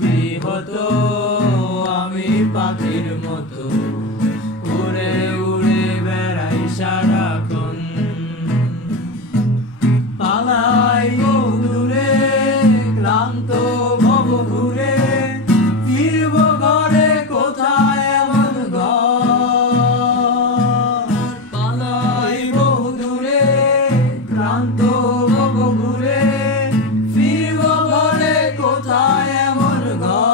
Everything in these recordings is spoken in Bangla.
যদি হতো আমি পাখির মতো উড়ে উড়ে বেড়াই সারাক্ষণ পালাই বহু দূরে ক্লান্ত ভব ঘুরে ফিরব ঘরে কোথায় এমন ঘর পালাই বহু দূরে ক্লান্ত ভব ঘুরে ফিরব ঘরে কোথায় এমন ঘর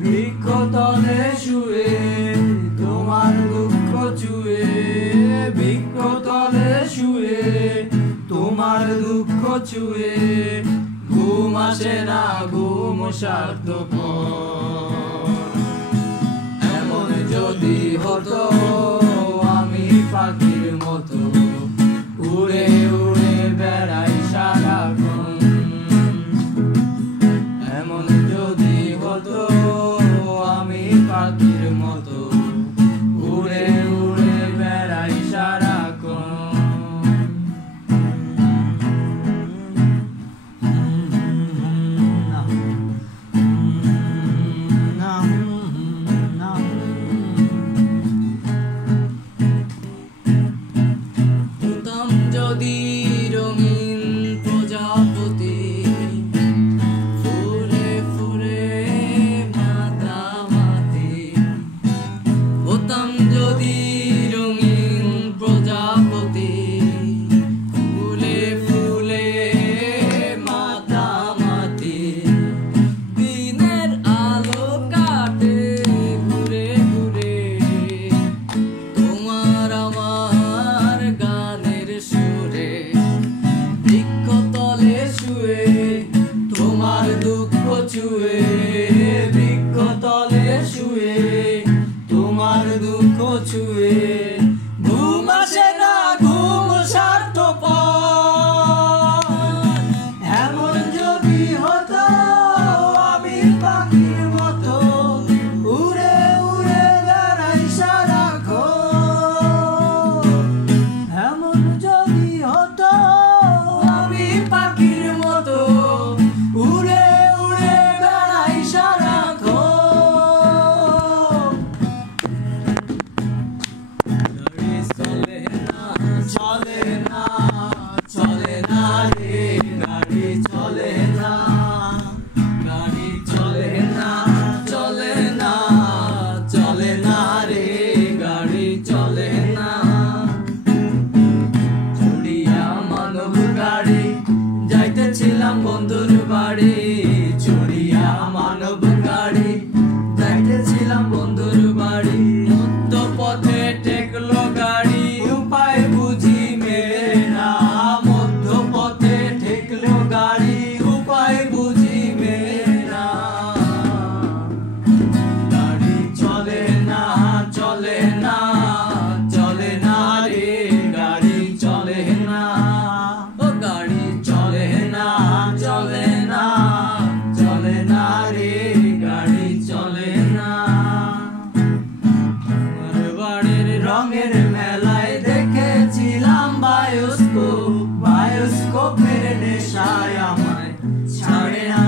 বৃক্ষতলে শুয়ে তোমার দুঃখ চুয়ে বৃক্ষতলে শুয়ে তোমার দুঃখ চুয়ে ঘুম আসে না ঘুম স্বার্থপর এমন যদি হতো আমি পাখির মতো উড়ে উড়ে বেড়াই সারাক্ষণ এমন যদি হতো আমি পাখির মতো উড়ে উড়ে বেড়াই সারাক্ষণ যদি রঙিন প্রজাপতি ফুলে ফুলে মাতামাতি হতাম যদি রঙিন প্রজাপতি ফুলে ফুলে মাতামাতি দিনের আলো কাটে ঘুরে ঘুরে তোমার আমার গানের সুরে বৃক্ষতলে শুয়ে তোমার দুঃখ চুয়ে বৃক্ষতলে শুয়ে তোমার দুঃখ চুয়ে ঘুম আসে না ঘুম স্বার্থপর এমন যদি হতো আমি পাখির মতো উড়ে উড়ে বেড়াই সারাক্ষণ এমন যদি হতো আমি পাখির মতো উড়ে উড়ে বেড়াই সারাক্ষণ চলে না চলে না রে গাড়ি চলে না গাড়ি চলে না চলে না চলে না রে গাড়ি চলে না চড়িয়া মানব গাড়ি যাইতেছিলাম বন্ধুর বাড়ি চড়িয়া মানব গাড়ি যাইতেছিলাম বন্ধুর বাড়ি মধ্য পথে ঠেকলো গাড়ি উপায় বুঝি মেলে না মধ্য পথে ঠেকলো গাড়ি উপায় বুঝি মেলে না গাড়ি চলে না চলে না চলে না রে গাড়ি চলে না ও গাড়ি চলে না চলে না চলে না রে গাড়ি চলে না আমার বাড়ির রঙের মেলায় দেখেছিলাম বায়োস্কোপের নেশায় আমায় ছাড়ে না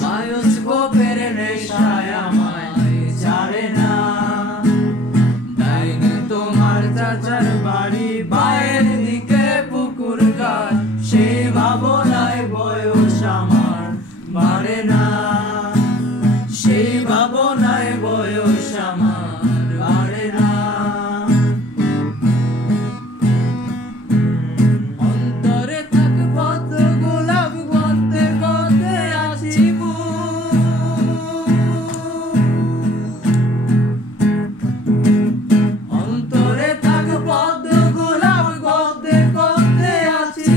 বায়োস্কোপের নেশায় আমায় ছাড়ে না ডাইনে তোমার চাচার বাড়ি বাইরের দিকে পুকুর ঘাট সেই ভাবনায় বয়স আমার বাড়ে না সেই ভাবনায় বয়স আমার বাড়ে না অন্তরে থাক পদ্ম গোলাপ গন্ধে গন্ধে আছি অন্তরে থাক পদ্ম গোলাপ গন্ধে গন্ধে আছি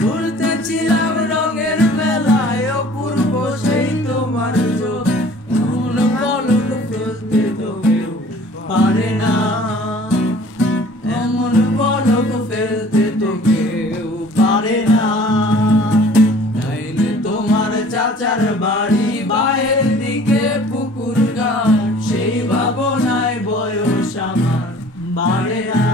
ঘুরতেছিলাম রঙের মেলায় অপূর্ব সেই তোমার চোখ এমন পলক ফেলতে তো কেউ পারে না এমন পলক ফেলতে তো কেউ পারে না তাইলে তোমার চাচার বাড়ি বাইরের দিকে পুকুর ঘাট সেই ভাবনায় বয়স আমার বাড়ে না।